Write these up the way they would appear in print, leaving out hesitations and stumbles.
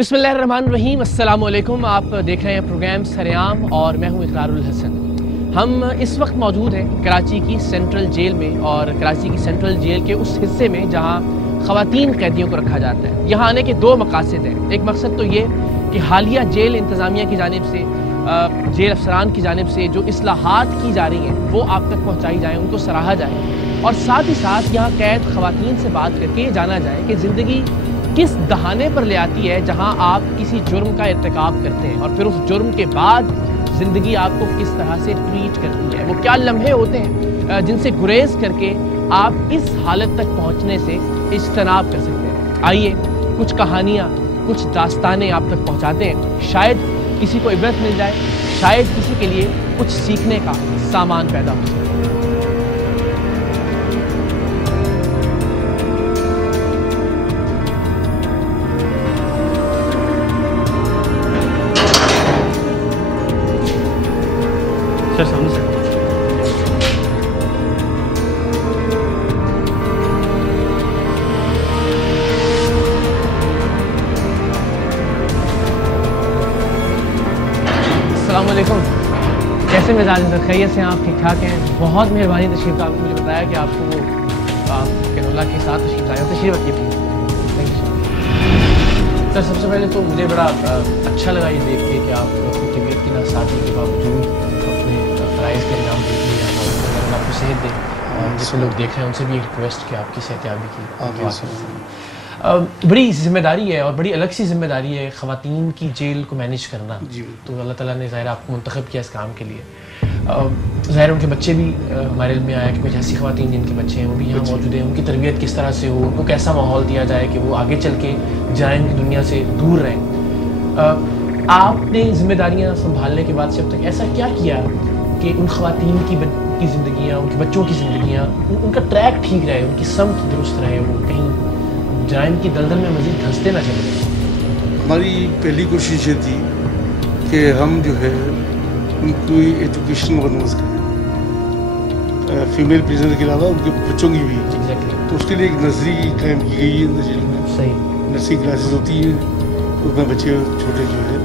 बिस्मिल्लाहिर्रहमानिर्रहीम, अस्सलाम वालेकुम। आप देख रहे हैं प्रोग्राम सरेआम और मैं हूं इकरारुल हसन। हम इस वक्त मौजूद हैं कराची की सेंट्रल जेल में और कराची की सेंट्रल जेल के उस हिस्से में जहां ख़वातीन कैदियों को रखा जाता है। यहाँ आने के दो मकासद हैं। एक मकसद तो ये कि हालिया जेल इंतज़ामिया की जानिब से, जेल अफसरान की जानिब से जो इस्लाहात की जा रही हैं वो आप तक पहुँचाई जाए, उनको सराहा जाए, और साथ ही साथ यहाँ कैद ख़वातीन से बात करके ये जाना जाए कि ज़िंदगी किस दहाने पर ले आती है जहां आप किसी जुर्म का इर्तिकाब करते हैं और फिर उस जुर्म के बाद ज़िंदगी आपको किस तरह से ट्रीट करती है। वो क्या लम्हे होते हैं जिनसे गुरेज करके आप इस हालत तक पहुंचने से इज्तनाब कर सकते हैं। आइए कुछ कहानियाँ, कुछ दास्तानें आप तक पहुंचाते हैं। शायद किसी को इबरत मिल जाए, शायद किसी के लिए कुछ सीखने का सामान पैदा हो सके। सामने से अस्सलाम वालेकुम। कैसे मिजाज हैं? खैरियत से आप? ठीक ठाक हैं? बहुत मेहरबानी तशरीफ़ का। आपने मुझे बताया कि आपको वो कैनोला के साथ तशरीफ़ लाए हो। तशरीफ़ रखिए प्लीज़। Thank you sir. सबसे पहले तो मुझे बड़ा अच्छा लगा ये देख के कि आप तबीयत की नासाज़गी के बावजूद फ़राइज़ के इनाम देती है और आपको सेहत दे। और जिससे लोग देख रहे हैं उनसे भी एक रिक्वेस्ट कि आपकी सेहतयाबी की। बड़ी ज़िम्मेदारी है और बड़ी अलग सी ज़िम्मेदारी है ख़वातीन की जेल को मैनेज करना। तो अल्लाह ताला ने ज़ाहिर आपको मुंतखब किया इस काम के लिए। ज़ाहिर उनके बच्चे भी हमारे इल्म में आया कि कुछ ऐसी ख़वातीन जिनके बच्चे हैं वो भी यहाँ मौजूद हैं। उनकी तरबियत किस तरह से हो, उनको कैसा माहौल दिया जाए कि वो आगे चल के जराइम की दुनिया से दूर रहें। आपने ज़िम्मेदारियाँ संभालने के बाद से अब तक ऐसा क्या किया कि उन ख़वातीन की ज़िंदगियाँ, उनके बच्चों की ज़िंदगियाँ, उनका ट्रैक ठीक रहे, उनकी समत दुरुस्त रहे, वो कहीं जराइम की दलदल में मज़ीद धंसते ना चले? हमारी पहली कोशिश ये थी कि हम जो है उनको एजुकेशन का बंदोबस्त करें, फीमेल प्रिजनर के अलावा उनके बच्चों की भी। तो उसके लिए एक नर्सरी कायम की गई है जेल में। सही नर्सरी क्लासेस होती है, उसमें बच्चे छोटे जो है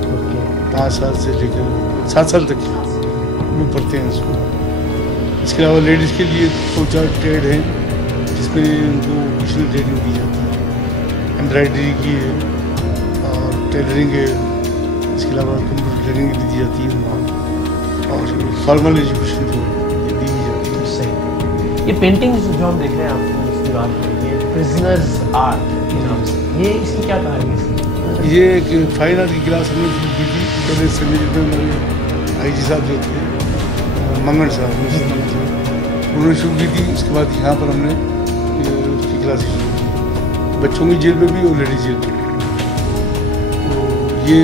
5 साल से लेकर 7 साल तक वो पढ़ते हैं उसको। इसके अलावा लेडीज़ के लिए 2-4 ट्रेड हैं जिसमें उनको वोकेशनल ट्रेनिंग दी जाती है। एम्ब्रॉयडरी की है और टेलरिंग है। इसके अलावा कंप्यूटर ट्रेनिंग भी दी जाती है और फॉर्मल एजुकेशन जो दी जाती है। सही। ये पेंटिंग्स जो हम देख रहे हैं आपको इसकी बात करें, ये प्रिजनर्स आर्ट के नाम से, ये इसकी क्या कहानी है? ये एक फाइन आर्ट की क्लास हमने शुरू की थी पहले से। हमारे IG साहब जो थे, मंगन साहब, उन्होंने शुरू की थी। उसके बाद यहाँ पर हमने उसकी क्लासेस शुरू की, बच्चों की जेल में भी और लेडीज जेल में भी। तो ये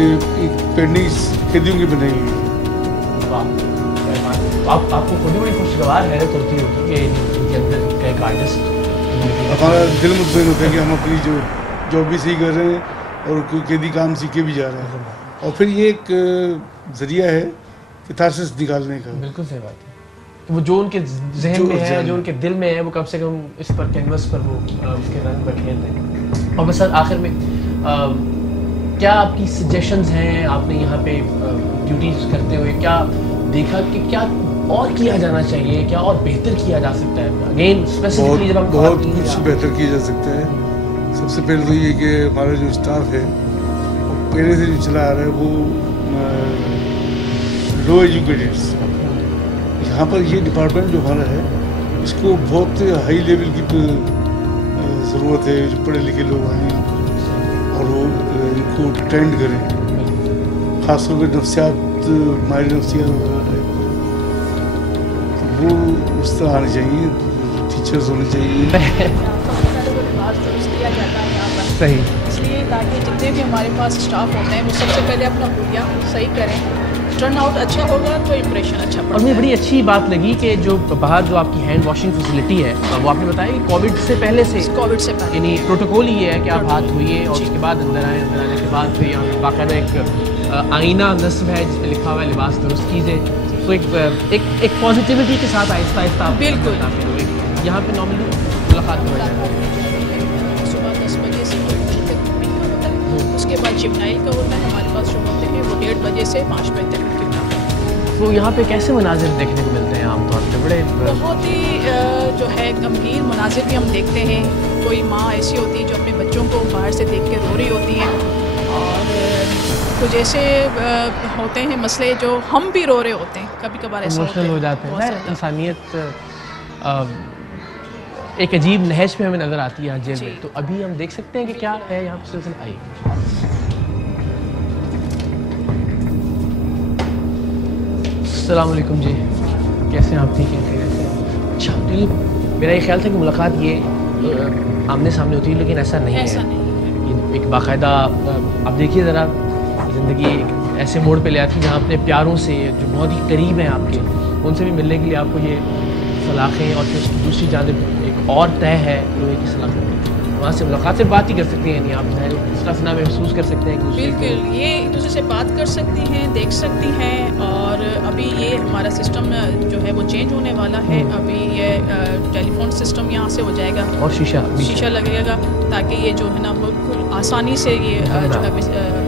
एक पेंटिंग्स कैदियों की बनाई हुई है। वाह, आपको खुद ही बड़ी खुशगवार हैरत होती होगी कि इनके अंदर का एक आर्टिस्ट। हमारा दिल मुतमईन होता है कि हम अपनी जो जॉब भी सही कर रहे हैं और कोई कैदी काम सीख के भी जा रहे हैं। और फिर ये एक ज़रिया है कैथारसिस निकालने का। बिल्कुल सही बात है कि वो जो उनके जहन में है, जो उनके दिल में है, वो कम से कम इस पर कैनवस पर वो उसके रंग बखेर दें। और बस आखिर में क्या आपकी सजेशंस हैं? आपने यहाँ पे ड्यूटीज करते हुए क्या देखा कि क्या और किया जाना चाहिए, क्या और बेहतर किया जा सकता है? अगेन स्पेसिफिकली जब हम बहुत कुछ बेहतर किया जा सकता है। सबसे पहले तो ये कि हमारा जो स्टाफ है पहले से जो चला आ रहा है वो लो एजुकेटेड्स। यहाँ पर ये डिपार्टमेंट जो हमारा है इसको बहुत हाई लेवल की ज़रूरत है। जो पढ़े लिखे लोग आए यहाँ पर और वो इनको ट्रेंड करें, ख़ासतौर पर नफ्सियात, माहिर नफ्सियात वगैरह है तो वो उस तरह आने चाहिए, टीचर्स होने चाहिए। सही। इसलिए ताकि जितने भी हमारे पास स्टाफ होते हैं वो सबसे पहले अपना हुलिया सही करें, टर्न आउट अच्छा होगा तो इम्प्रेशन अच्छा पड़ेगा। और मुझे बड़ी अच्छी बात लगी कि जो बाहर जो आपकी हैंड वॉशिंग फैसिलिटी है वो आपने बताया कि कोविड से पहले से यानी प्रोटोकॉल ये है कि आप हाथ धोइए और उसके बाद अंदर आए। अंदर आने के बाद फिर यहाँ बाकायदा एक आईना नस्ब है जिस पर लिखा हुआ है लिबास दुरुस्त कीजिए। तो एक पॉजिटिविटी के साथ आहिस्ता आहिस्ता बिल्कुल यहाँ पे नॉर्मली मुलाकात हो जाए। सुबह 10 बजे से 2 बजे तक मीटिंग होता है, उसके बाद जिमनाइल का होता है हमारे पास, जो होते हैं वो 1:30 बजे से 5 बजे तक की होता है। तो यहाँ पे कैसे मनाजिर देखने को मिलते हैं आमतौर पर? बड़े बहुत ही जो है गंभीर मनाजिर भी हम देखते हैं। कोई माँ ऐसी होती है जो अपने बच्चों को बाहर से देख के रो रही होती हैं, और कुछ ऐसे होते हैं मसले जो हम भी रो रहे होते हैं, कभी कभार ऐसा इमोशनल हो जाते हैं। इंसानियत एक अजीब नहज में हमें नज़र आती है यहाँ जेल में। तो अभी हम देख सकते हैं कि क्या है यहाँ पर सिलसिला। आई अस्सलाम वालेकुम जी, कैसे हैं आप? ठीक हैं? अच्छा, तो ये मेरा ये ख्याल था कि मुलाकात ये आमने सामने होती है, लेकिन ऐसा नहीं है। ये एक बाकायदा आप देखिए ज़रा, ज़िंदगी एक ऐसे मोड़ पे ले आती है जहाँ अपने प्यारों से जो बहुत ही करीब हैं आपके, उनसे भी मिलने के लिए आपको ये सलाखें, और फिर दूसरी जानिब एक और तय है लोहे की सलाखें, वहाँ से मुलाकात से बात ही कर सकते हैं। नहीं आप इस तरह ना महसूस कर सकते हैं बिल्कुल, ये एक दूसरे से बात कर सकती हैं, देख सकती हैं। और अभी ये हमारा सिस्टम जो है वो चेंज होने वाला है। अभी ये टेलीफोन सिस्टम यहाँ से हो जाएगा और शीशा लगेगा, ताकि ये जो है ना बिल्कुल आसानी से ये जो है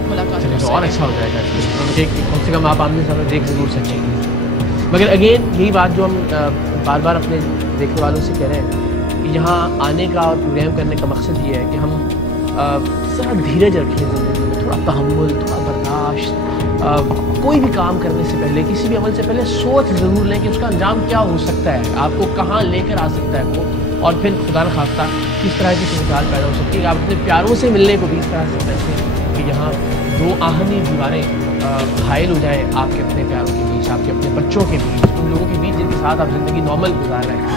मुलाकात और अच्छा हो जाएगा। कम से कम आप आमने सामने देख ज़रूर सकेंगे। मगर अगेन यही बात जो हम बार बार अपने देखने वालों से कह रहे हैं, यहाँ आने का और प्रोग्राम करने का मकसद ये है कि हम थोड़ा धीरज रखें ज़िंदगी में, थोड़ा तहम्मुल, थोड़ा बर्दाश्त। कोई भी काम करने से पहले, किसी भी अमल से पहले सोच ज़रूर लें कि उसका अंजाम क्या हो सकता है, आपको कहाँ लेकर आ सकता है वो, और फिर खुदा न खास्ता किस तरह की सूरत हाल पैदा हो सकती है। आप अपने प्यारों से मिलने को भी इस तरह से बैठें कि यहाँ दो आहनी दीवारें हायल हो जाए आपके अपने प्यारों के बीच, आपके अपने बच्चों के बीच, उन लोगों के बीच जिनके साथ आप ज़िंदगी नॉर्मल गुजार रहे हैं।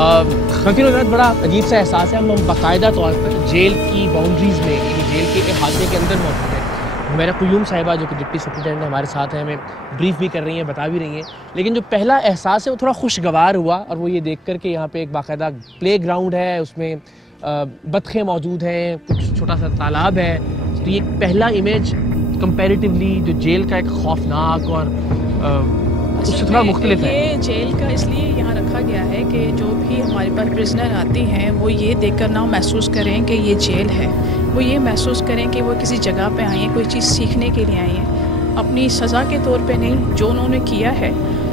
ख़ातिन हज़रात, बड़ा अजीब सा एहसास है। हम बाकायदा तौर पर जेल की बाउंड्रीज़ में, यानी जेल के अहाते के अंदर मौजूद है। हमारा क़ुयूम साहिबा जो कि डिप्टी सुपरिटेंडेंट हमारे साथ हैं, हमें ब्रीफ भी कर रही हैं, बता भी रही हैं। लेकिन जो पहला एहसास है वो थोड़ा खुशगवार हुआ, और वो ये देख कर के यहाँ पे एक बाकायदा प्ले ग्राउंड है, उसमें बतखें मौजूद हैं, कुछ छोटा सा तालाब है। तो ये पहला इमेज कंपैरेटिवली जो जेल का एक खौफनाक और उससे थोड़ा मुख्तलिफ है। ये जेल का इसलिए यहाँ रखा गया है कि जो भी हमारे पास प्रिजनर आती हैं वो ये देखकर ना महसूस करें कि ये जेल है, वो ये महसूस करें कि वो किसी जगह पे आई हैं, कोई चीज़ सीखने के लिए आई हैं, अपनी सज़ा के तौर पे नहीं। जो उन्होंने किया है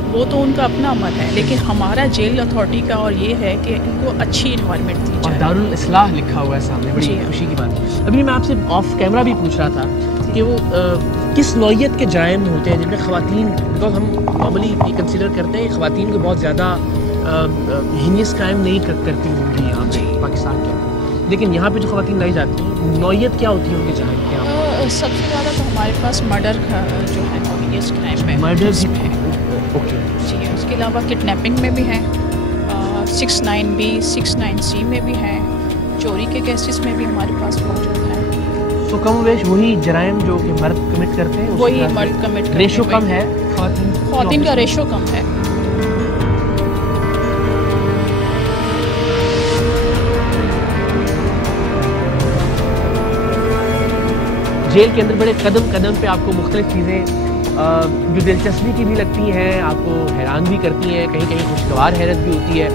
वो तो उनका अपना अमल है, लेकिन हमारा जेल अथॉरिटी का और ये है कि इनको अच्छी इन्वायरमेंट दी जाए। और दारुल इस्लाह लिखा हुआ है सामने, बड़ी खुशी की बात है। अभी मैं आपसे ऑफ कैमरा भी पूछ रहा था कि वो किस नौइयत के जराइम होते हैं जिनमें ख़वातीन, बिकॉज हम नॉर्मली ये कंसिडर करते हैं कि ख़वातीन को बहुत ज़्यादा हीनियस क्राइम नहीं करती होंगी यहाँ पे पाकिस्तान के, लेकिन यहाँ पे जो ख़वातीन लाई जाती हैं नौइयत क्या होती है उनके जराइम के? सबसे ज़्यादा तो हमारे पास मर्डर का जो है हीनियस क्राइम है, मर्डर भी है। ओके जी, उसके अलावा किडनैपिंग में भी हैं, 69B 69C में भी हैं, चोरी के केसेस में भी हमारे पास मौजूद हैं। तो कम वेश वही जराइम जो कि मर्द कमिट करते हैं, वही मर्द कमिट करते हैं। रेशो कम है, ख़वातीन का रेशो कम है। जेल के अंदर बड़े कदम कदम पे आपको मुख्तलिफ चीज़ें जो दिलचस्पी की भी लगती हैं, आपको हैरान भी करती हैं, कहीं कहीं खुशगवार हैरत भी होती है।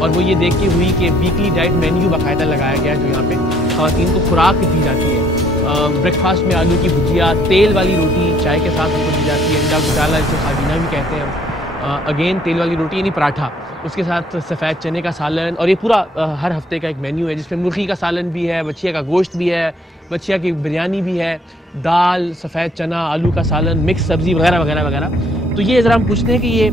और वो ये देख के हुई कि वीकली डाइट मेन्यू बाकायदा लगाया गया है, जो यहाँ पे ख़वातीन को खुराक दी जाती है। ब्रेकफास्ट में आलू की भुजिया, तेल वाली रोटी चाय के साथ उनको दी जाती है, अंडा घोटाला जिसे खाबीना भी कहते हैं हम। अगेन तेल वाली रोटी यानी पराठा, उसके साथ सफ़ेद चने का सालन, और ये पूरा हर हफ्ते का एक मेन्यू है जिसमें मुर्गी का सालन भी है, बछिया का गोश्त भी है, बछिया की बिरयानी भी है, दाल, सफ़ेद चना, आलू का सालन, मिक्स सब्ज़ी वगैरह वगैरह वगैरह। तो ये ज़रा हम पूछते हैं कि ये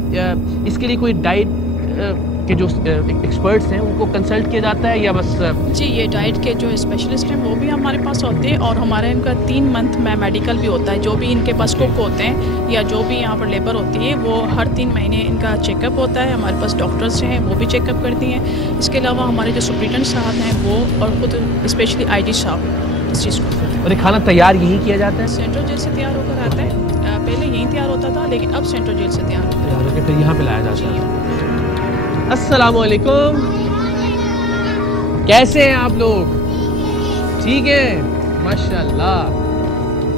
इसके लिए कोई डाइट के जो एक्सपर्ट्स हैं उनको कंसल्ट किया जाता है या बस? जी, ये डाइट के जो स्पेशलिस्ट हैं वो भी हमारे पास होते हैं, और हमारे इनका 3 मंथ में मेडिकल भी होता है। जो भी इनके पास कुक होते हैं या जो भी यहाँ पर लेबर होती है वो हर 3 महीने इनका चेकअप होता है। हमारे पास डॉक्टर्स हैं, वो भी चेकअप करती हैं। इसके अलावा हमारे जो सुप्रिटेंडेंट साहब हैं वो, और ख़ुद स्पेशली IG साहब इस चीज़ को। और ये खाना तैयार यही किया जाता है? सेंट्रल जेल से तैयार होकर आता है। पहले यहीं तैयार होता था, लेकिन अब सेंट्रल जेल से तैयार होकर फिर यहाँ पे लाया जाता है। अस्सलाम वालेकुम, कैसे हैं आप लोग? ठीक है, माशाल्लाह।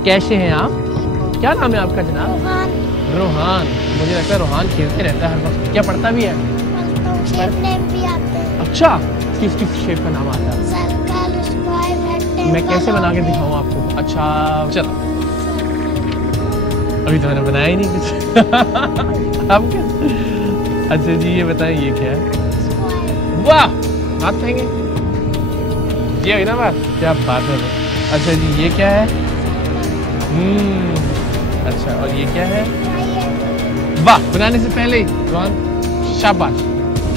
कैसे हैं आप? क्या नाम है आपका जनाब? रोहान। मुझे लगता है रोहान खेलते रहता है हर वक्त। क्या पढ़ता भी है? भी आता अच्छा, किस शेप का नाम आता है? मैं कैसे बना के दिखाऊँ आपको? अच्छा चलो, अभी तो मैंने बनाया ही नहीं कुछ। आप क्या? अच्छा जी ये बताएं ये क्या है? वाह, हाथ फेंगे, ये हुई ना बात, क्या बात है। अच्छा जी ये क्या है? अच्छा, और ये क्या है? वाह, बनाने से पहले ही रोहन शाबाश,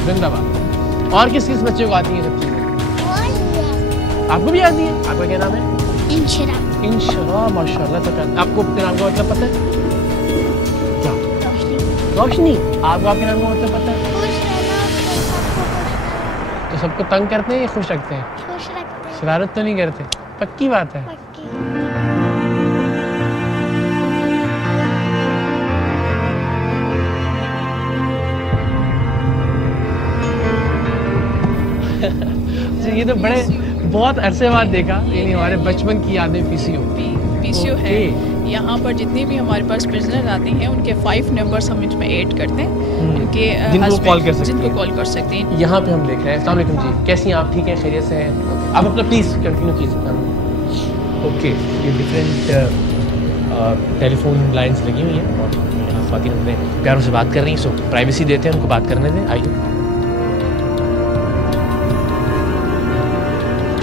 जिंदाबाद। और किस किस बच्चे को आती है सब चीजें? आपको भी आती है? आपका क्या नाम है? इंशरा। इंशरा, माशाल्लाह। तक आपको अपने नाम का मतलब पता है? क्या? रोशनी। आपको आपके नाम का मतलब पता है? तो सबको तंग करते हैं या खुश रखते हैं? खुश रखते हैं। शरारत तो नहीं करते? पक्की बात है? ये तो बड़े बहुत अरसे बाद देखा, यानी हमारे बचपन की यादें पीसीओ है। यहाँ पर जितने भी हमारे पास प्रिजनर आते हैं उनके 5 नंबर्स हम इसमें ऐड करते हैं, उनके जिनको कॉल कर सकते हैं। यहाँ पे हम देख रहे हैं। अस्सलाम वालेकुम जी, कैसी हैं आप? ठीक है, खैरियत से हैं? आप अपना प्लीज़ कंटिन्यू कीजिए। ओके, ये डिफरेंट टेलीफोन लाइंस लगी हुई हैं और यहाँ ख़वातीन अपने प्यारों से बात कर रही हैं, सो प्राइवेसी देते हैं उनको, बात करने दें। आइए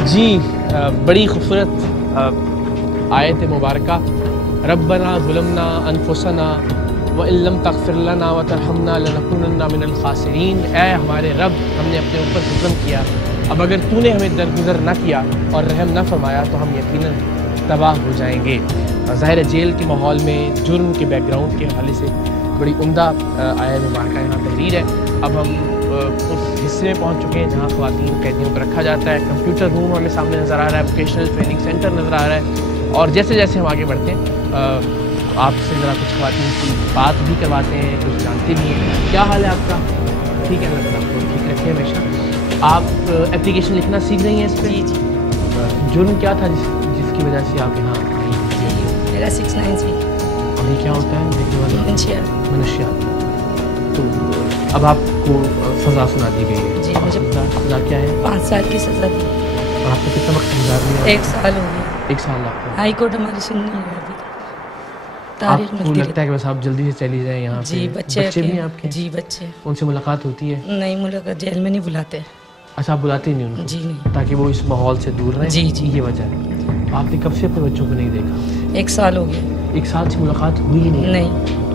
जी, बड़ी खूबसूरत आयत मुबारका। रब्बना ज़ुलमना अनफुसना व इल्लम तग़फ़िर लना व तरहमना लनकुनन्ना मिनल ख़ासिरीन। ऐ हमारे रब, हमने अपने ऊपर जुल्म किया, अब अगर तूने हमें दरगुजर न किया और रहम न फरमाया तो हम यकीनन तबाह हो जाएंगे। ज़ाहिर जेल के माहौल में जुर्म के बैकग्राउंड के हवाले से बड़ी उम्दा आयत मुबारका यहाँ तहरीर है। अब हम उस हिस्से में पहुंच चुके हैं जहां ख़वातीन कैदियों को रखा जाता है। कंप्यूटर रूम हमें सामने नज़र आ रहा है, वोकेशनल ट्रेनिंग सेंटर नज़र आ रहा है। और जैसे जैसे हम आगे बढ़ते हैं आपसे ज़रा कुछ ख़वातीन की बात भी करवाते हैं, कुछ जानते भी हैं। क्या हाल है आपका? ठीक है, अल्लाह आपको ठीक रखे हमेशा। आप एप्लीकेशन लिखना सीख रही हैं इस पर? जी। जुर्म क्या था जिसकी वजह से आप यहाँ आई? मेरा 693। और ये क्या होता है देखने वाला? मनशियात। तो अब आपको सज़ा सुना दी गई है? जी, मुझे सज़ा क्या है? 5 साल की सज़ा दी। और आपको कितना वक्त गुजार दिया? 1 साल हो गया। 1 साल आपको? हाई कोर्ट हमारी सुन नहीं है अभी तक। आपको लगता है कि बस आप जल्दी से चली जाएं यहाँ जी, पे? बच्चे भी हैं आपके? जी, बच्चे। उनसे मुलाकात होती है? नहीं, मुलाकात जेल में नहीं बुलाते। अच्छा, आप बुलाते नहीं उनको? जी नहीं। ताकि वो इस माहौल से दूर रहें? जी जी, ये वजह है। आपने कब से अपने बच्चों को नहीं देखा? 1 साल हो गया। 1 साल से मुलाकात हुई ही नहीं? नहीं।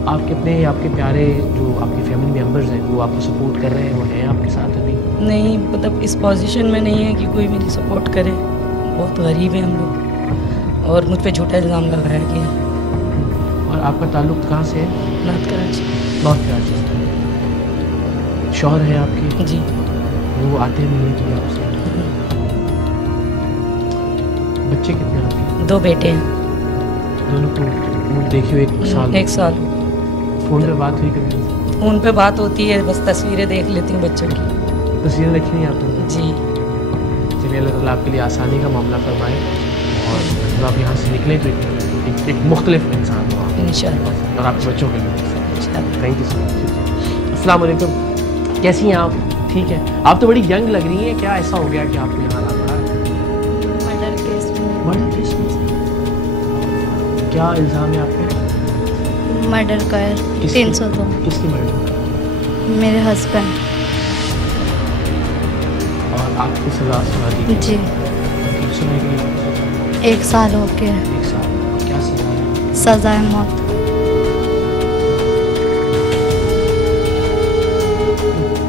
आपके अपने आपके प्यारे जो आपके फैमिली मेम्बर्स हैं वो आपको सपोर्ट कर रहे हैं, वो हैं आपके साथ अभी? नहीं, मतलब इस पोजीशन में नहीं है कि कोई मेरी सपोर्ट करे। बहुत गरीब है हम लोग और मुझ पे झूठा इल्ज़ाम लगाया गया। और आपका ताल्लुक कहाँ से है? नॉर्थ कराची। नॉर्थ कराची से। शौहर है आपके? जी। वो आते भी नहीं कि आपसे? बच्चे कितने आपके? 2 बेटे हैं। दोनों को देखिए 1 साल? 1 साल। फ़ोन पे बात हुई कभी? फ़ोन पे बात होती है, बस तस्वीरें देख लेती हूँ बच्चों की। तस्वीरें रखी नहीं आपने? जी। चलिए, अल्लाह ताला आपके लिए आसानी का मामला फरमाए और जब आप यहाँ से निकलें तो एक मुख्तलिफ इंसान हो आप इंशाअल्लाह, और आपके बच्चों के लिए। Thank you so much. अस्सलाम वालेकुम, कैसी हैं आप? ठीक है। आप तो बड़ी यंग लग रही हैं, क्या ऐसा हो गया कि आपको यहाँ आना पड़ा? मर्डर केस में। मर्डर केस में? क्या इल्ज़ाम है आप पे? मर्डर का है। 302। किसकी मर्डर? मेरे हस्बैंड। और आपको सज़ा सुना दी गई? जी। सुनाई गई? 1 साल हो गया। 1 साल। क्या सज़ा है? सज़ा है मौत।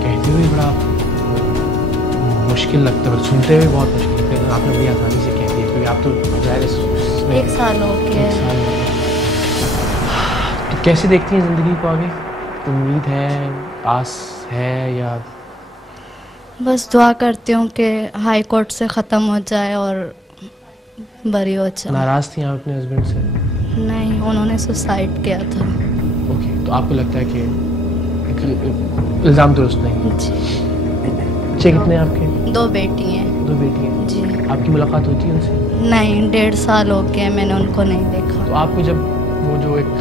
कहते हुए बड़ा मुश्किल लगता है, सुनते हुए बहुत मुश्किल लगता है। आपने बड़ी आसानी से कह दिया क्योंकि आप तो ज़ाहिर 1 साल हो गया। तो कैसे देखती हैं ज़िंदगी को आगे? उम्मीद है, आस है या? बस दुआ करती हूँ कि हाई कोर्ट से ख़त्म हो जाए और बरी हो जाए। नाराज़ थी आप अपने हस्बैंड से? नहीं, उन्होंने सुसाइड किया था। ओके, तो आपको लगता है कि इल्ज़ाम दुरुस्त नहीं? जी। बच्चे कितने आपके? 2 बेटी हैं। 2 बेटी हैं? जी। आपकी मुलाकात होती है उनसे? नहीं, 1.5 साल हो गया मैंने उनको नहीं देखा। तो आपको जब वो जो एक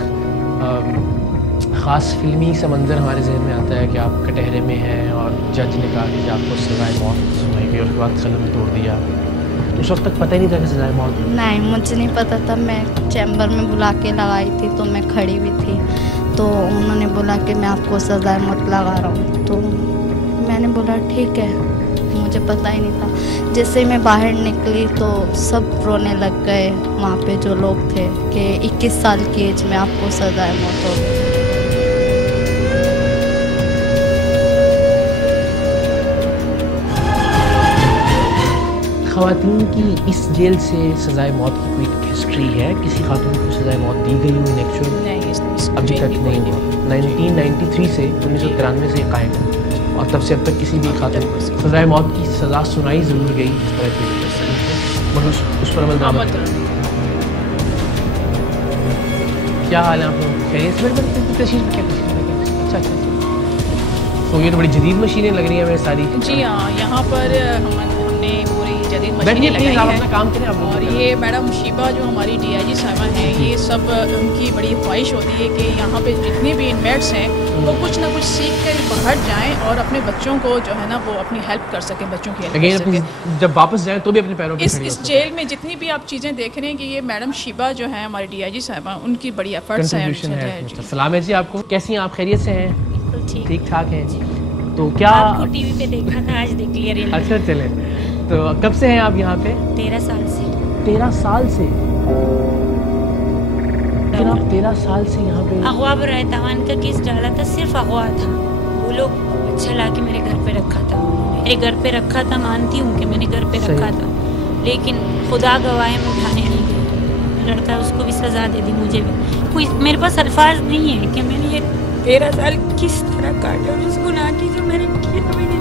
ख़ास फिल्मी सा मंज़र हमारे जहन में आता है कि आप कटहरे में हैं और जज ने कहा कि आपको सज़ाए मौत सुनाई गई और उसके बाद कलम तोड़ दिया। उस वक्त तक पता ही नहीं था कि सज़ाए मौत। नहीं, मुझे नहीं पता था। मैं चैम्बर में बुला के लगाई थी तो मैं खड़ी हुई थी, तो उन्होंने बोला कि मैं आपको सज़ाए मौत लगा रहा हूँ। तो मैंने बोला ठीक है, मुझे पता ही नहीं था। जैसे मैं बाहर निकली तो सब रोने लग गए वहाँ पे जो लोग थे कि 21 साल की एज में आपको सज़ाए मौत हो गई। ख़वातीन की इस जेल से सज़ाए मौत की कोई हिस्ट्री है? किसी खातून को सज़ाए मौत दी गई हो इन एक्चुअल? नहीं, इस अभी तक नहीं हुआ। 1993 से 1993 से कायम है और तब से अब तक किसी भी खातून को सज़ाए मौत की सज़ा सुनाई ज़रूर गई इस तरह की, मगर उस पर अमल दरामद। क्या हाल है आप लोग? खैरियत से? तशरीफ क्या? अच्छा अच्छा। तो ये तो बड़ी जदीद मशीनें लग रही हैं हमें सारी। जी हाँ, यहाँ पर हमने पूरी जदीद मशीनें बैठिए लगाई प्लीज़, आप हैं। अपना काम करें आप लोग। और ये मैडम शिबा जो हमारी DIG साहिबा हैं, ये सब उनकी बड़ी ख्वाहिश होती है कि यहाँ पे जितने भी इनमेट्स हैं वो कुछ ना कुछ सीख कर बाहर जाएं और अपने बच्चों को जो है ना वो अपनी हेल्प कर सकें, बच्चों की हेल्प कर अगेन सकें। जब वापस जाएं तो भी अपने पैरों पे खड़ी हो इस सकें। जेल में जितनी भी आप चीज़ें देख रहे हैं कि ये मैडम शिबा जो है हमारी DIG साहिबा, उनकी बड़ी एफर्ट्स हैं। कंट्रीब्यूशन है। सलाम है जी आपको, कैसी हैं आप? खैरियत से हैं? बिल्कुल ठीक ठाक हैं। तो क्या आपको टीवी पे देखा था, आज देख लिया रियल में। अच्छा चले, तो कब से हैं आप यहाँ पे? 13 साल से। 13 साल से? लेकिन आप 13 साल से यहाँ पे? अगवा बराए तावान का केस डाला था, सिर्फ अगवा था। वो लोग अच्छा ला के मेरे घर पे रखा था, मेरे घर पे रखा था। मानती हूँ कि मैंने घर पे रखा था, लेकिन खुदा गवाह में उठाने नहीं गई। लड़का उसको भी सजा दे दी, मुझे भी। कोई मेरे पास अल्फाज नहीं है कि मैंने ये 13 साल किस तरह काटे और उस गुनाह की जो मैंने किया भी नहीं।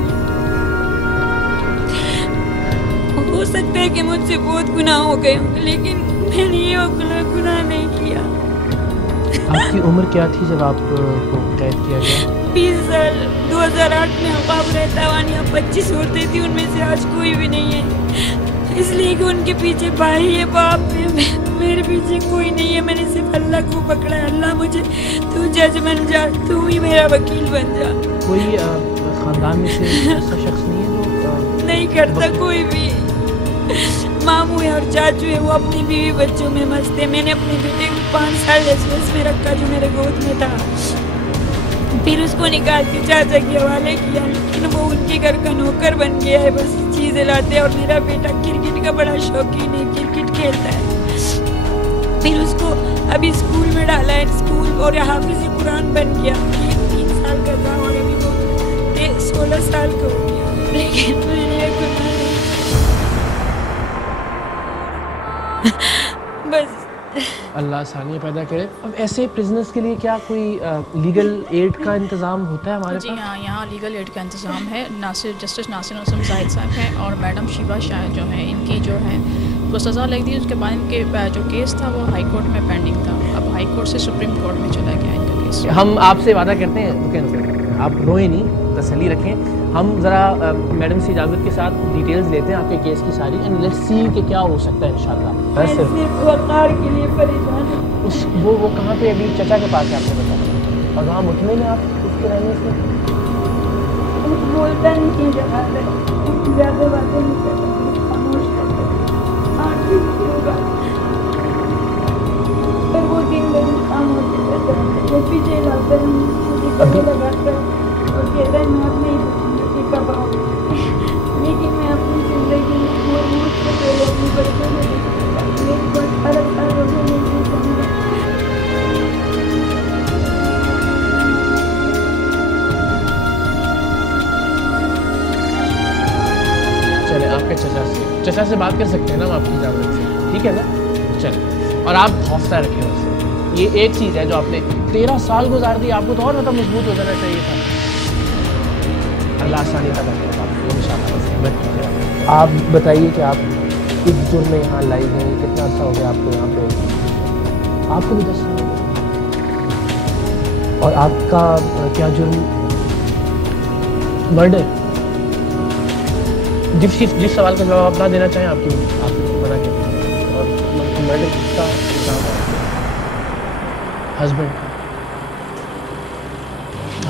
हो सकता है कि मुझसे बहुत गुनाह हो गए होंगे, लेकिन मैंने ये गुनाह नहीं किया। आपकी उम्र क्या थी जब आपको कैद किया गया? 20 साल। 2008 में हवाब रहता वानिया 25 औरतें थी, उनमें से आज कोई भी नहीं है, इसलिए कि उनके पीछे भाई है, बाप है, मेरे पीछे कोई नहीं है। मैंने सिर्फ अल्लाह को पकड़ा है। अल्लाह मुझे, तू जज बन जा, तू ही मेरा वकील बन जा। कोई खानदान में से ऐसा शख्स नहीं है जो नहीं करता कोई भी। मामू है और चाचू है, वो अपनी बीवी बच्चों में मस्त है। मैंने अपने बेटे को 5 साल एसएस में रखा जो मेरे गोद में था, फिर उसको निकाल के चाचा के हवाले किया, लेकिन वो उनके घर का नौकर बन गया है, बस चीज़ें लाते हैं। और मेरा बेटा क्रिकेट का बड़ा शौकीन है, क्रिकेट खेलता है। फिर उसको अभी स्कूल में डाला है, स्कूल, और हाफिज़ कुरान बन गया। 3 साल का था और अभी वो 16 साल का हो गया, लेकिन मैंने गुनाह नहीं। बस अल्लाह आसानियाँ पैदा करे। अब ऐसे प्रिजनर्स के लिए क्या कोई लीगल एड का इंतज़ाम होता है हमारे जी पास? हाँ, यहाँ लीगल एड का इंतज़ाम है। जस्टिस नासिर नौसम जाहिद साहब हैं और मैडम शिबा शाह जो हैं, इनकी जो है वो सज़ा लग दी। उसके बाद इनके जो केस था वो हाई कोर्ट में पेंडिंग था, अब हाई कोर्ट से सुप्रीम कोर्ट में चला गया इनका केस। हम आपसे वादा करते हैं, रुकें, आप रोएं नहीं, तसल्ली रखें। हम ज़रा मैडम से इजाज़त के साथ डिटेल्स लेते हैं आपके केस की सारी, एंड लेट्स सी कि क्या हो सकता है इंशाल्लाह। मैं सिर्फ वक़ार के लिए परेशान हूँ। उस वो कहाँ पे? अभी चचा के पास है आपने बताया, और वहाँ मुतमिन है आप उसके रहने से? कुछ बोलता नहीं है, जगह पे ज़्यादा बातें नहीं करता, खामोश करता है। हाँ ठीक होगा, पर वो दिन भर खामोश करता है। वो पीछे लाता है, मुझे गले लगाता है और कहता है मैं अपने ज़िंदगी का बाप, लेकिन मैं अपनी ज़िंदगी में मुझ से पहले अपने बच्चों को देखता हूँ। मेरे को 18 साल हो गए नहीं समझा। चले आपके चचा से बात कर सकते हैं ना हम आपकी इजाज़त से, ठीक है ना? चले, और आप हौसला रखें उससे। ये एक चीज़ है जो आपने 13 साल गुजार दी, आपको तो और मतलब मजबूत हो जाना चाहिए था। अल्लाह आसानी पैदा करेगा आपको इंशाल्लाह। बस हिम्मत कीजिए। आप बताइए कि आप इस जुर्म में यहाँ लाई हैं, कितना अर्सा हो गया आपको यहाँ पे? आपको भी 10 साल हो गए, और आपका क्या जुर्म? मर्डर। जिस सवाल का जवाब आप ना देना चाहें आपकी मना करें। और मर्डर किसका इल्ज़ाम है? हस्बैंड का।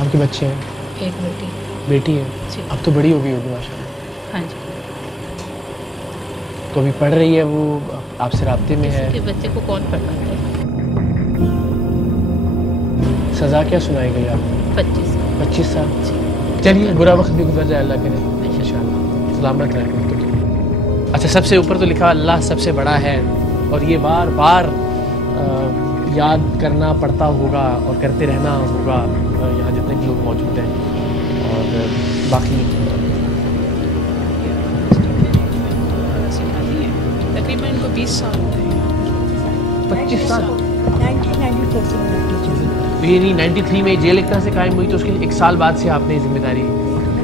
आपके बच्चे हैं? एक बेटी। बेटी है? जी। अब तो बड़ी हो गई होगी माशाल्लाह। हाँ जी। तो अभी पढ़ रही है वो, आपसे राब्ते में है? किसी के बच्चे को कौन पढ़ाता है? सज़ा क्या सुनाई गई आपको? 25 साल। चलिए, बुरा वक्त भी गुजर जाए, अल्लाह करे इंशाल्लाह, सलामत रहे। अच्छा, सबसे ऊपर तो लिखा अल्लाह सबसे बड़ा है, और ये बार बार याद करना पड़ता होगा और करते रहना होगा यहाँ जितने भी लोग मौजूद हैं। और बाकी तकरीबन इनको 20 साल हो गए। 25 साल? 1994 से मैं टीचर हूँ। ये नहीं 93 में जेल एक तरह से कायम हुई, तो उसके 1 साल बाद से आपने जिम्मेदारी?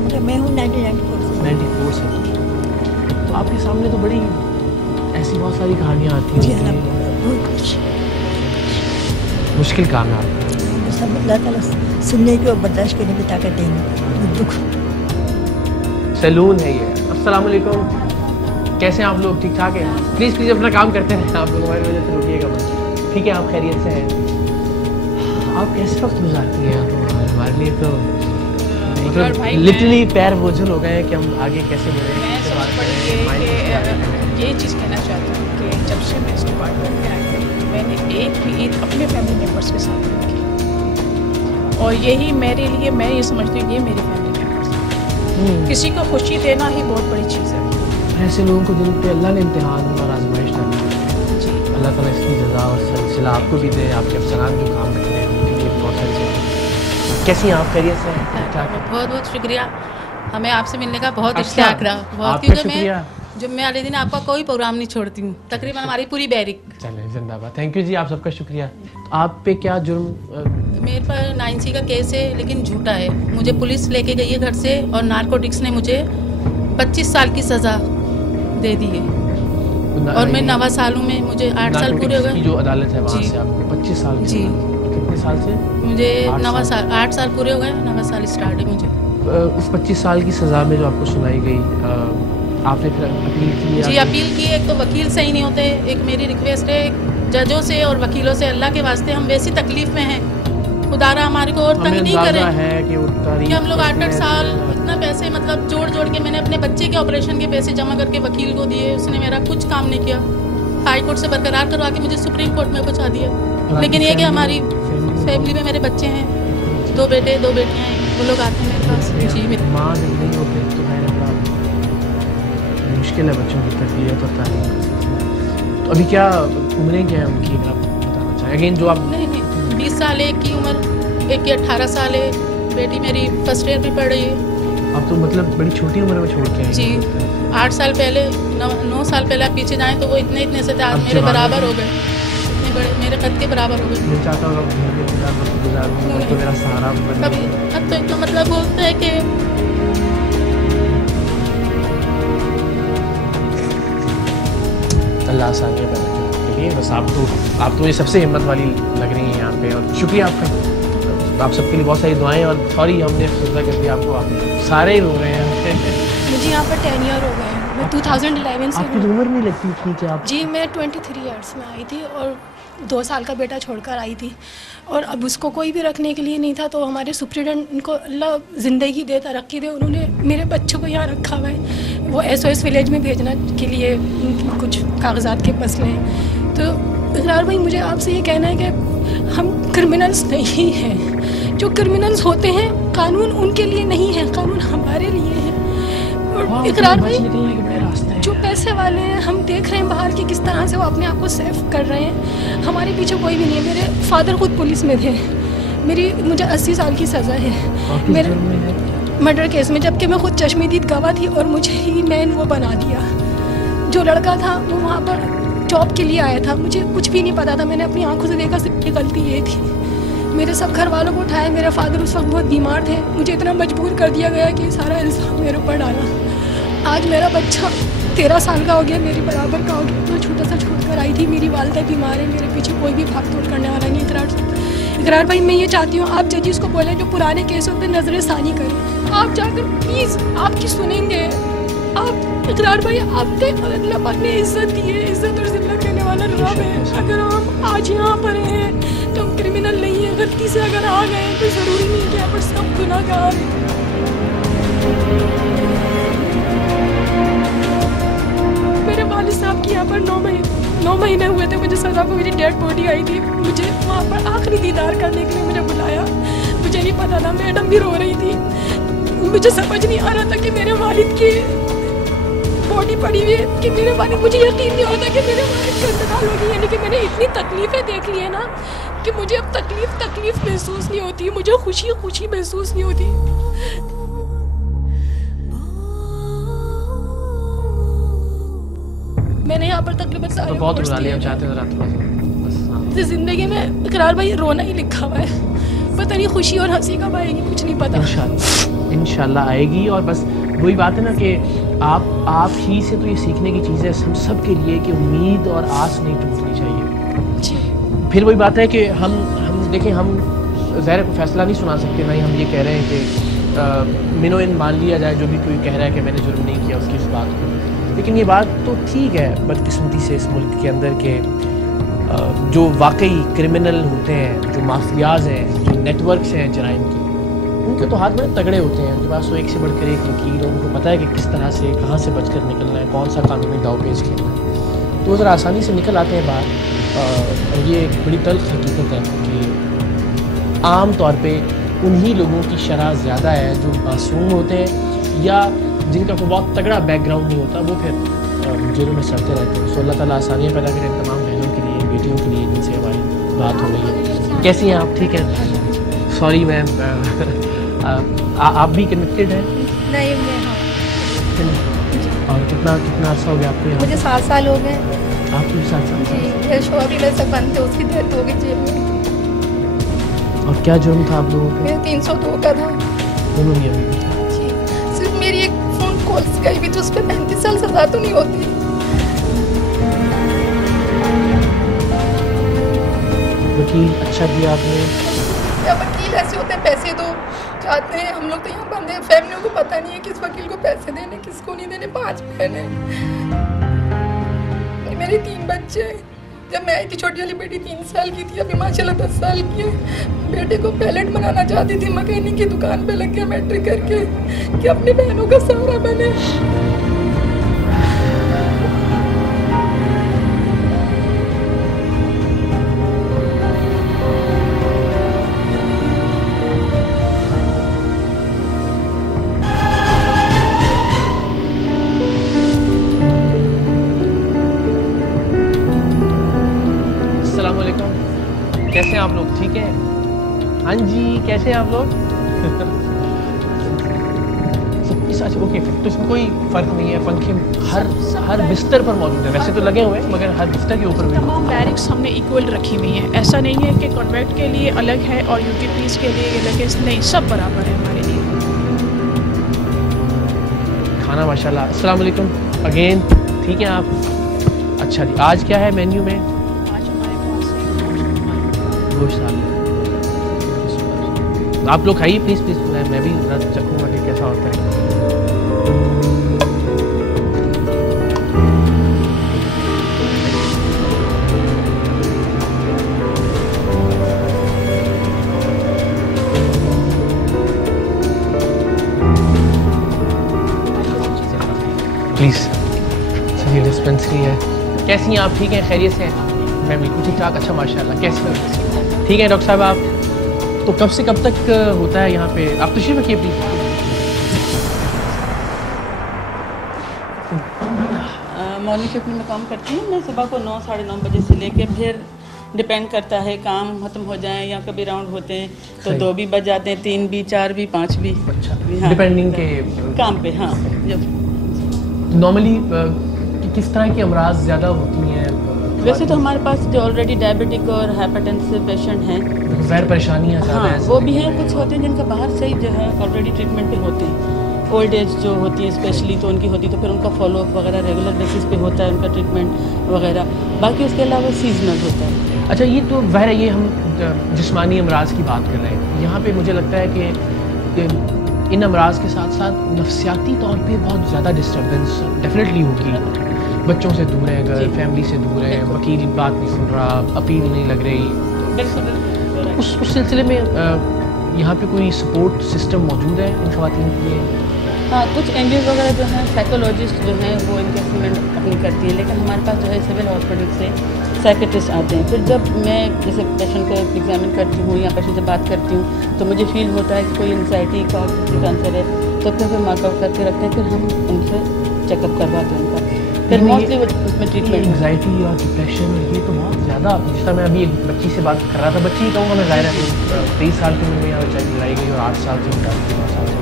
मतलब मैं हूँ 1994 से। तो आपके सामने तो बड़ी ऐसी बहुत सारी कहानियाँ आती जी हैं, बहुत कुछ मुश्किल काम है। सब अल्लाह ताला सुनने की और बर्दाश्त करने की ताकत देंगे। दुख सैलून है ये। अस्सलाम वालेकुम, कैसे हैं आप लोग? ठीक ठाक हैं? प्लीज़ अपना काम करते रहें, आप लोग हमारी वजह से रुकिएगा मत। ठीक है, आप खैरियत से हैं? आप कैसे वक्त गुजारती हैं? हमारे लिए तो लिटरली पैर बोझल हो गए हैं कि हम आगे कैसे बढ़ें। मैं सबसे बड़ी ये चीज़ कहना चाहती हूँ कि जब से मैं इस डिपार्टमेंट में आई हूँ, मैंने एक भी ईद अपने फैमिली मेम्बर्स के साथ नहीं की, और यही मेरे लिए, मैं ये समझती हूँ ये मेरे फैमिली मेम्बर्स हैं। किसी को खुशी देना ही बहुत बड़ी चीज़ है। ऐसे लोगों को जिन पे अल्लाह ने इम्तिहान और आजमाइश डाली है, जी, अल्लाह ताला इसकी जज़ा और सिलसिला आपको भी दे, आपके अफसरान जो काम करते हैं उनके लिए बहुत सारी चीज़ें। कैसी हैं आप? खैरियत से हैं? ठीक ठाक हैं? बहुत बहुत शुक्रिया, हमें आपसे मिलने का बहुत अच्छा, इश्तियाक रहा बहुत, आपका क्योंकि शुक्रिया। मैं जुम्मे वाले दिन आपका कोई प्रोग्राम नहीं छोड़ती हूँ, तकरीबन हमारी पूरी बैरिक। चलें, जिंदाबाद। थैंक यू जी, आप सबका शुक्रिया। तो आप पे क्या जुर्म? मेरे पर 9C का केस है, लेकिन झूठा है। मुझे पुलिस लेके गई है घर से, और नारकोटिक्स ने मुझे 25 साल की सज़ा दे दी है, और मैं 9 सालों में मुझे 8 साल पूरे हो गए। जो अदालत है वहाँ जी। से आपको 25 साल की जी। सज़ा। कितने साल से? मुझे 8 8 साल पूरे हो गए, 9 साल स्टार्ट है मुझे। उस 25 साल की सज़ा में जो आपको सुनाई गई, आपने फिर अपील की? जी, अपील की। एक तो वकील सही नहीं होते, एक मेरी रिक्वेस्ट है जजों से और वकीलों से, अल्लाह के वास्ते हम वैसी तकलीफ में हैं, खुदारा हमारे को और तंग नहीं करें है कि हम लोग 8-8 साल इतना पैसे मतलब जोड़ के मैंने अपने बच्चे के ऑपरेशन के पैसे जमा करके वकील को दिए, उसने मेरा कुछ काम नहीं किया। हाई कोर्ट से बरकरार करवा के मुझे सुप्रीम कोर्ट में पहुंचा दिया। लेकिन ये कि हमारी फैमिली में मेरे बच्चे हैं, 2 बेटे 2 बेटियाँ हैं, वो लोग आते हैं मेरे पास। जी, मेरी माँ जब नहीं होते तो मुश्किल है बच्चों की तरबियत और तालीम। तो अभी क्या उम्रें क्या है उनकी, अगर आप बताना चाहें? अगेन जो आप नहीं 20 साल, एक की उम्र, एक की 18 साल है, बेटी मेरी फर्स्ट ईयर में पढ़ रही है। आप तो मतलब बड़ी छोटी उम्र में छोड़ के आए? जी, 8 साल पहले 9 साल पहले आप पीछे जाएं तो वो इतने से थे, आज मेरे बराबर हो गए, इतने बड़े मेरे कद के बराबर हो गए। मैं चाहता हूँ घर में गुजारूँ तो मेरा सहारा बने। कभी अब तो इतना मतलब बोलता है कि अल्लाह आसानियाँ पैदा करने के लिए। बस आप तो ये सबसे हिम्मत वाली लग रही हैं यहाँ पे, और शुक्रिया आपका। आप सबके लिए बहुत सारी दुआएं, और सॉरी हमने सोचा कर दिया आपको, आप सारे ही रो रहे हैं। मुझे यहाँ पर 10 ईयर हो गए हैं, मैं 2011 से आपकी उम्र नहीं लगती थी कि आप? जी, मैं 23 ईयर्स में आई थी, और 2 साल का बेटा छोड़कर आई थी, और अब उसको कोई भी रखने के लिए नहीं था। तो हमारे सुप्रीडेंट, इनको अल्लाह ज़िंदगी दे, तरक्की दे, उन्होंने मेरे बच्चों को यहाँ रखा हुआ है। वो SOS विलेज में भेजना के लिए कुछ कागजात के मसले हैं। तो इकरार भाई, मुझे आपसे ये कहना है कि हम क्रिमिनल्स नहीं हैं। जो क्रिमिनल्स होते हैं, कानून उनके लिए नहीं है, कानून हमारे लिए है। और इकरार भाई, जो पैसे वाले हैं, हम देख रहे हैं बाहर की किस तरह से वो अपने आप को सेफ कर रहे हैं। हमारे पीछे कोई भी नहीं है। मेरे फादर खुद पुलिस में थे, मुझे 80 साल की सज़ा है मेरे मर्डर केस में, जबकि मैं खुद चश्मदीद गवाह थी, और मुझे ही मैन वो बना दिया। जो लड़का था वो वहाँ पर जॉब के लिए आया था, मुझे कुछ भी नहीं पता था, मैंने अपनी आंखों से देखा, सिर्फ गलती ये थी। मेरे सब घर वालों को उठाया, मेरे फादर उस वक्त बहुत बीमार थे, मुझे इतना मजबूर कर दिया गया कि सारा इल्ज़ाम मेरे ऊपर डाला। आज मेरा बच्चा 13 साल का हो गया, मेरी बराबर का हो गया। तो छोटा सा छोड़ कर आई थी, मेरी वालिदा बीमार है, मेरे पीछे कोई भी भाग तोड़ करने वाला नहीं। इकरार भाई, मैं ये चाहती हूँ आप जजिस को बोले जो पुराने केसों पे नजर सानी करें। आप जाकर प्लीज़, आपकी सुनेंगे। आप इकरार भाई, आपने अल्लाह पाक ने इज्जत दी है, इज्जत और जिल्लत देने वाला रब है। अगर हम आज यहाँ पर हैं कि हम क्रिमिनल नहीं है, गलती से अगर आ गए तो ज़रूरी नहीं कि यहाँ पर सब गुनाहगार हैं। मेरे वालिद साहब की यहाँ पर 9 महीने हुए थे मुझे सज़ा को, मेरी डेड बॉडी आई थी, मुझे वहाँ पर आखिरी दीदार करने के लिए मुझे बुलाया। मुझे नहीं पता था, मैडम भी रो रही थी, मुझे समझ नहीं आ रहा था कि मेरे वालिद की बॉडी पड़ी हुई है, कि मेरे वालिद, मुझे यकीन नहीं होता कि मेरे वालिद का इंतकाल हो गया। यानी कि मैंने इतनी तकलीफ़ें देख ली है ना कि मुझे अब तकलीफ़ महसूस नहीं होती, मुझे खुशी महसूस नहीं होती। मैंने यहाँ पर तकरीबन सारे तो बहुत बुला लिया, हम चाहते हैं रात में ज़िंदगी में इकरार भाई रोना ही लिखा हुआ है, पता नहीं खुशी और हंसी कब आएगी कुछ नहीं पता। इंशाल्लाह आएगी। और बस वही बात है ना कि आप ही से तो ये सीखने की चीज़ है हम सब के लिए कि उम्मीद और आस नहीं टूटनी चाहिए। फिर वही बात है कि हम देखें, हम ज़ाहिर को फैसला नहीं सुना सकते, ना ही हम ये कह रहे हैं कि मिनो इन मान लिया जाए जो भी कोई कह रहा है कि मैंने जुर्म नहीं किया उसकी इस बात को। लेकिन ये बात तो ठीक है बदकिस्मती से इस मुल्क के अंदर के जो वाकई क्रिमिनल होते हैं, जो माफियाज हैं, जो नेटवर्क्स हैं जराइम के, उनके तो हाथ बड़े तगड़े होते हैं, उनके पास तो एक से बढ़कर एक वकील है, उनको पता है कि किस तरह से कहाँ से बचकर निकलना है, कौन सा कानूनी दाव पेच खेलना है, तो ज़रा आसानी से निकल आते हैं बाहर। और ये एक बड़ी तल्ख हकीकत है कि आम तौर पर उन्हीं लोगों की शरह ज़्यादा है जो मासूम होते हैं या जिनका कोई बहुत तगड़ा बैकग्राउंड नहीं होता, वो फिर जेलों में सड़ते रहते हैं। सो अल्लाह ताला आसानियाँ पैदा करें तमाम बहनों के लिए, बेटियों के लिए जिनसे हमारी बात हो रही है। कैसी हैं आप? ठीक है, सॉरी मैम, आप भी कनेक्टेड हैं? नहीं, मैं और कितना अर्सा हो गया आपको यहाँ? मुझे 7 साल हो गए। आपको भी 7 साल? जी, मेरे शौहर भी मेरे से बंद थे, उसकी डेथ हो गई जेल में। और क्या जुर्म था आप लोगों का? मेरा 302 का था। दोनों ही अभी? जी, सिर्फ मेरी एक फ़ोन कॉल्स गई भी तो उस पर 35 साल सज़ा तो नहीं होती। वकील अच्छा दिया आपने? क्या वकील ऐसे होते हैं, पैसे दो चाहते हैं, हम लोग तो यहाँ बंद हैं, फैमिलियों को पता नहीं है किस वकील को पैसे देने किसको नहीं देने। 5 बहन हैं, मेरे 3 बच्चे हैं। जब मैं आई थी छोटी वाली बेटी 3 साल की थी, अभी माशाल्लाह 10 साल की है। बेटे को पैलेट बनाना चाहती थी, मकैनिक की दुकान पे लग गया मैट्रिक करके कि अपनी बहनों का सहारा बने। कैसे हैं आप लोग? ठीक है, हाँ जी, कैसे हैं आप लोग? अच्छा, ओके, तो इसमें कोई फ़र्क नहीं है, पंखे हर बिस्तर पर मौजूद है, वैसे तो लगे हुए हैं मगर हर बिस्तर के ऊपर भी। तमाम बैरिक्स हमने इक्वल रखी हुई हैं, ऐसा नहीं है कि कॉन्वेंट के लिए अलग है और यूटीपीज़ के लिए अलग है, नहीं, सब बराबर है हमारे लिए। खाना माशाल्लाह। अस्सलाम वालेकुम अगेन, ठीक है आप? अच्छा जी, आज क्या है मेन्यू में? गोश्त आप लोग खाइए प्लीज़ प्लीज़, मैं भी चखूँगा कि कैसा होता है। प्लीज़ सही डिस्पेंसरी है। कैसी हैं आप? ठीक हैं, खैरियत से हैं? मैं बिल्कुल ठीक ठाक। अच्छा माशाल्लाह, कैसे ठीक है डॉक्टर साहब आप? तो कब से कब तक होता है यहाँ पे? आप तशरीफ़ रखिए प्लीज़। मॉर्निंग शिफ्ट में काम करती हूँ मैं, सुबह को 9 साढ़े 9 बजे से लेके फिर डिपेंड करता है काम ख़त्म हो जाए या कभी राउंड होते हैं तो 2 भी बज जाते हैं, 3 भी, 4 भी, 5 भी। अच्छा, हाँ, डिपेंडिंग के काम पे। हाँ, जब नॉर्मली किस तरह की अमराज ज़्यादा होती हैं? वैसे तो हमारे पास जो ऑलरेडी डायबिटिक और हाइपरटेंसिव पेशेंट हैं, ज़ाहिर परेशानियाँ ज़्यादा हैं, वो भी हैं। कुछ होते हैं जिनका बाहर से ही जो है ऑलरेडी ट्रीटमेंट पे होते हैं, ओल्ड एज जो होती है स्पेशली, तो उनकी होती तो फिर उनका फॉलोअप वगैरह रेगुलर बेसिस पे होता है, उनका ट्रीटमेंट वगैरह। बाकी उसके अलावा सीजनल होता है। अच्छा, ये तो ज़ाहिर है, ये हम जिस्मानी अमराज की बात कर रहे हैं। यहाँ पे मुझे लगता है कि इन अमराज के साथ साथ नफसियाती तौर पे बहुत ज़्यादा डिस्टर्बेंस डेफिनेटली होगी। बच्चों से दूर है, घर फैमिली से दूर है, वकील बात नहीं सुन रहा, अपील नहीं लग रही, बिल्कुल। उस सिलसिले में यहाँ पे कोई सपोर्ट सिस्टम मौजूद है इन ख़वातीन के लिए? हाँ, कुछ एनजीओ वगैरह जो हैं, साइकोलॉजिस्ट जो हैं वो इनके असेसमेंट अपनी करती है, लेकिन हमारे पास जो है सिविल हॉस्पिटल से साइकेट्रिस्ट आते हैं। फिर जब मैं जैसे पेशेंट को एग्जामिन करती हूँ या पेशेंट से बात करती हूँ तो मुझे फील होता है कि कोई एंग्जाइटी का कैंसर है, तो फिर मार्कआउट करके रखते हैं, फिर हम उनसे चेकअप करवाते हैं उनका। फिर मोस्टली उसमें ट्रीटमेंट एंग्जाइटी और डिप्रेशन ये तो बहुत ज़्यादा, जिस तरह मैं अभी एक बच्ची से बात कर रहा था, बच्ची कहूँगा मैं, ज़ाहिर है 23 साल की उम्र में यहाँ बेचारी लाई गई और 8 साल से 9 साल से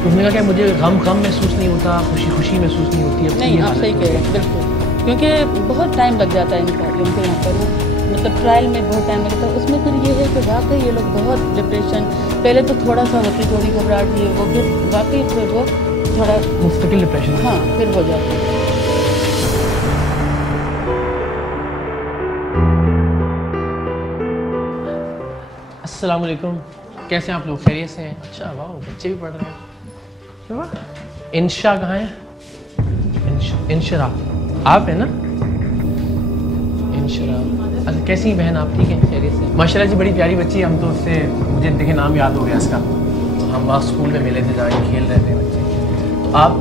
तो उसने कहा कि मुझे गम महसूस नहीं होता, खुशी महसूस नहीं होती है। नहीं, आप सही कह रहे हैं, बिल्कुल, क्योंकि बहुत टाइम लग जाता है इनके यहाँ पर, मतलब ट्रायल में बहुत टाइम लगता है। उसमें फिर ये है कि वाकई ये लोग बहुत डिप्रेशन, पहले तो थोड़ा सा होती, थोड़ी घबराहट ये वो, फिर वाकई फिर वो थोड़ा मुस्तकिल डिप्रेशन, हाँ, फिर हो जाता है। अस्सलाम वालेकुम, कैसे हैं आप लोग? खैरियत से हैं? अच्छा, वाह, बच्चे भी पढ़ रहे हैं। इंशा कहाँ है? इंशरा आप है ना? इंशरा, अच्छा कैसी बहन आप? ठीक है, खैरियत से? माशाल्लाह जी, बड़ी प्यारी बच्ची है। हम तो उससे, मुझे देखे नाम याद हो गया इसका, हम वहाँ स्कूल में मिले थे, जहाँ खेल रहे थे बच्चे। तो आप,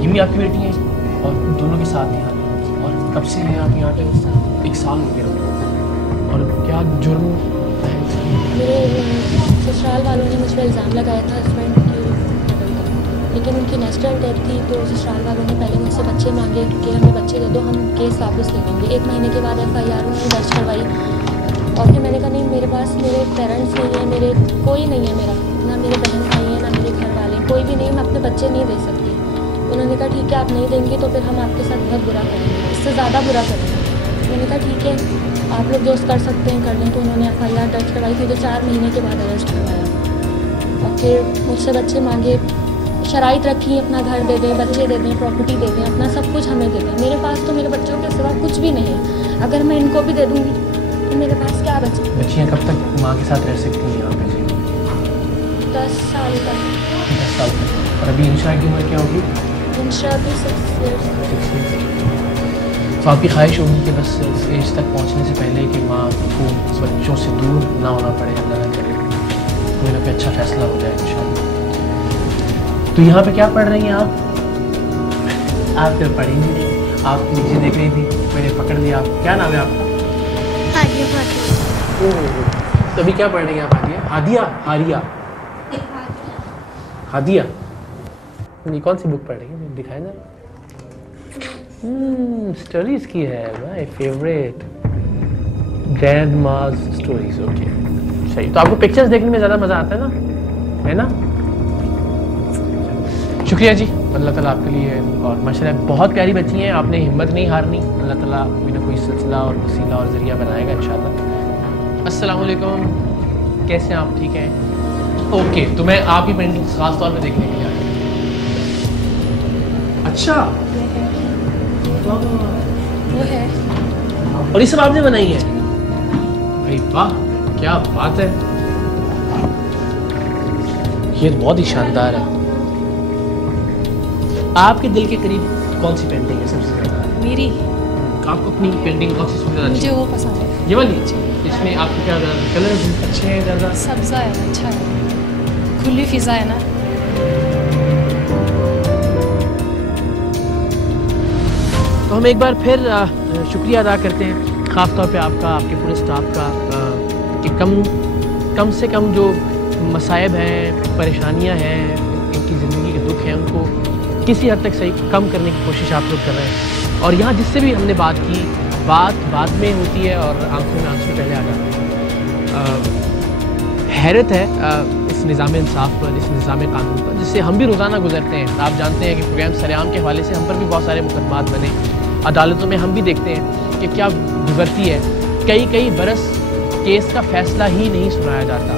ये भी आपकी बेटी हैं और दोनों के साथ यहाँ? और कब से हैं आप यहाँ पे? 1 साल हो गया। और क्या जुर्म? मेरे ससुराल वालों ने मुझ पर इल्ज़ाम लगाया था हस्बैंड की मर्डर का, लेकिन उनकी नेचुरल डेथ थी, तो ससुराल वालों ने पहले मुझसे बच्चे मांगे कि हमें बच्चे दे दो, हम केस वापस ले लेंगे। 1 महीने के बाद FIR उन्होंने दर्ज करवाई और फिर मैंने कहा नहीं, मेरे पास मेरे पेरेंट्स नहीं है, मेरे कोई नहीं है, मेरा ना मेरे बहन भाई हैं, ना मेरे घर वाले, कोई भी नहीं, मैं अपने बच्चे नहीं दे सकती। उन्होंने कहा ठीक है, आप नहीं देंगे तो फिर हम आपके साथ बहुत बुरा करेंगे, इससे ज़्यादा बुरा करेंगे। मैंने कहा ठीक है, आप लोग जो कर सकते हैं कर लें। तो उन्होंने FIR दर्ज करवाई थी, तो 4 महीने के बाद अरेस्ट करवाया और फिर मुझसे बच्चे मांगे, शराइत रखी, अपना घर दे दें, बच्चे दे दें, प्रॉपर्टी दे दें, अपना सब कुछ हमें दे दें। मेरे पास तो मेरे बच्चों के सिवा कुछ भी नहीं है, अगर मैं इनको भी दे दूँगी तो मेरे पास क्या बचे? बच्चियाँ कब तक माँ के साथ रह सकती हैं यहाँ पे? 10 साल का। 10 साल तक। और अभी इंशा की उम्र क्या होगी? इंशा भी 6 years। तो आपकी ख्वाहिश होगी कि बस इस एज तक पहुँचने से पहले कि माँ को बच्चों से दूर ना होना पड़े, अल्लाह ना करे, कोई ना कोई अच्छा फैसला हो जाए इंशाअल्लाह। तो यहाँ पे क्या पढ़ रही हैं आप? आप तो पढ़ी नहीं, आप नीचे देख रही थी, मैंने पकड़ लिया। आप क्या नाम है आपका? तो अभी क्या पढ़ रही हैं आप? हादिया? हारिया? हादिया? ये कौन सी बुक पढ़ रही है? दिखाए ना। स्टोरीज की है, माय फेवरेट, ग्रैंडमाज स्टोरीज। ओके, सही। तो आपको पिक्चर्स देखने में ज़्यादा मज़ा आता है ना, है ना? शुक्रिया जी, अल्लाह ताला आपके लिए, और माशाल्लाह बहुत प्यारी बच्ची हैं, आपने हिम्मत नहीं हारनी, अल्लाह ताला कोई ना कोई सिलसिला और वसीला और ज़रिया बनाएगा इंशाल्लाह। अस्सलाम वालेकुम, कैसे हैं आप? ठीक हैं? ओके, तो मैं आपकी पेंटिंग्स खास तौर पे देखने के लिए आया। अच्छा, वो है, और ये सब आपने बनाई है? भाई वाह, क्या बात है, ये बहुत ही शानदार है। आपके दिल के करीब कौन सी पेंटिंग है सबसे ज़्यादा? मेरी? आपको अपनी पेंटिंग कौन सी सबसे ज़्यादा? मुझे वो पसंद है। ये वाली? इसमें आपको क्या कलर अच्छे हैं ज़्यादा? सब्ज़ा है, अच्छा है, खुली फिजा है ना। तो हम एक बार फिर शुक्रिया अदा करते हैं ख़ास तौर पे आपका, आपके पूरे स्टाफ का, कि कम से कम जो मसाइब हैं, परेशानियां हैं, इनकी ज़िंदगी के दुख हैं, उनको किसी हद तक सही कम करने की कोशिश आप लोग कर रहे हैं। और यहाँ जिससे भी हमने बात की, बात बाद में होती है और आंखों में आंसू पहले आ जाते हैं। हैरत है इस निज़ाम इंसाफ पर, इस निज़ाम कानून पर, जिससे हम भी रोज़ाना गुजरते हैं। आप जानते हैं कि प्रोग्राम सरेआम के हवाले से हम पर भी बहुत सारे मुकदमात बने, अदालतों में हम भी देखते हैं कि क्या गुजरती है, कई बरस केस का फ़ैसला ही नहीं सुनाया जाता।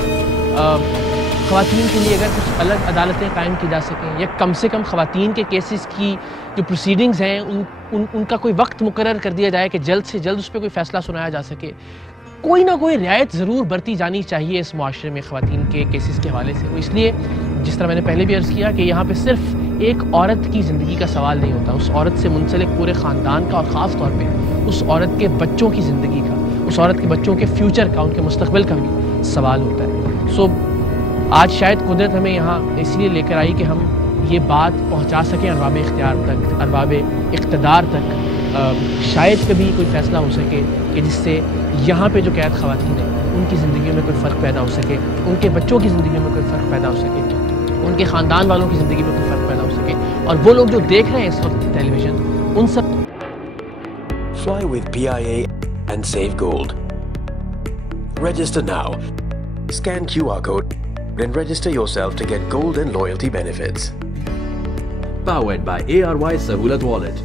ख़वातीन के लिए अगर कुछ अलग अदालतें कायम की जा सकें, या कम से कम ख़वातीन के केसेस की जो प्रोसीडिंग्स हैं उनका कोई वक्त मुकर्रर कर दिया जाए कि जल्द से जल्द उस पर कोई फ़ैसला सुनाया जा सके। कोई ना कोई रियायत ज़रूर बरती जानी चाहिए इस मुआशरे में ख़वातीन के केसेस के हवाले से। इसलिए जिस तरह मैंने पहले भी अर्ज़ किया कि यहाँ पे सिर्फ एक औरत की ज़िंदगी का सवाल नहीं होता, उस औरत से मुंसलिक पूरे ख़ानदान का, और ख़ास तौर पे उस औरत के बच्चों की ज़िंदगी का, उस औरत के बच्चों के फ्यूचर का, उनके मुस्तकबिल का भी सवाल होता है। सो आज शायद कुदरत हमें यहाँ इसलिए लेकर आई कि हम ये बात पहुँचा सकें अरबाब इख्तियार तक, अरबाब इक़्तिदार तक। शायद कभी कोई फ़ैसला हो सके कि जिससे यहाँ पे जो कैद ख़वातीन हैं उनकी ज़िंदगी में कोई फ़र्क पैदा हो सके, उनके बच्चों की ज़िंदगी में कोई फ़र्क पैदा हो सके, उनके ख़ानदान वालों की ज़िंदगी में कोई फ़र्क पैदा हो सके, और वो लोग जो देख रहे हैं इस वक्त टेलीविज़न, उन सब Fly with PIA and save gold. Register now. Scan QR code and register yourself to get gold and loyalty benefits. Powered by ARY Sahulat Wallet.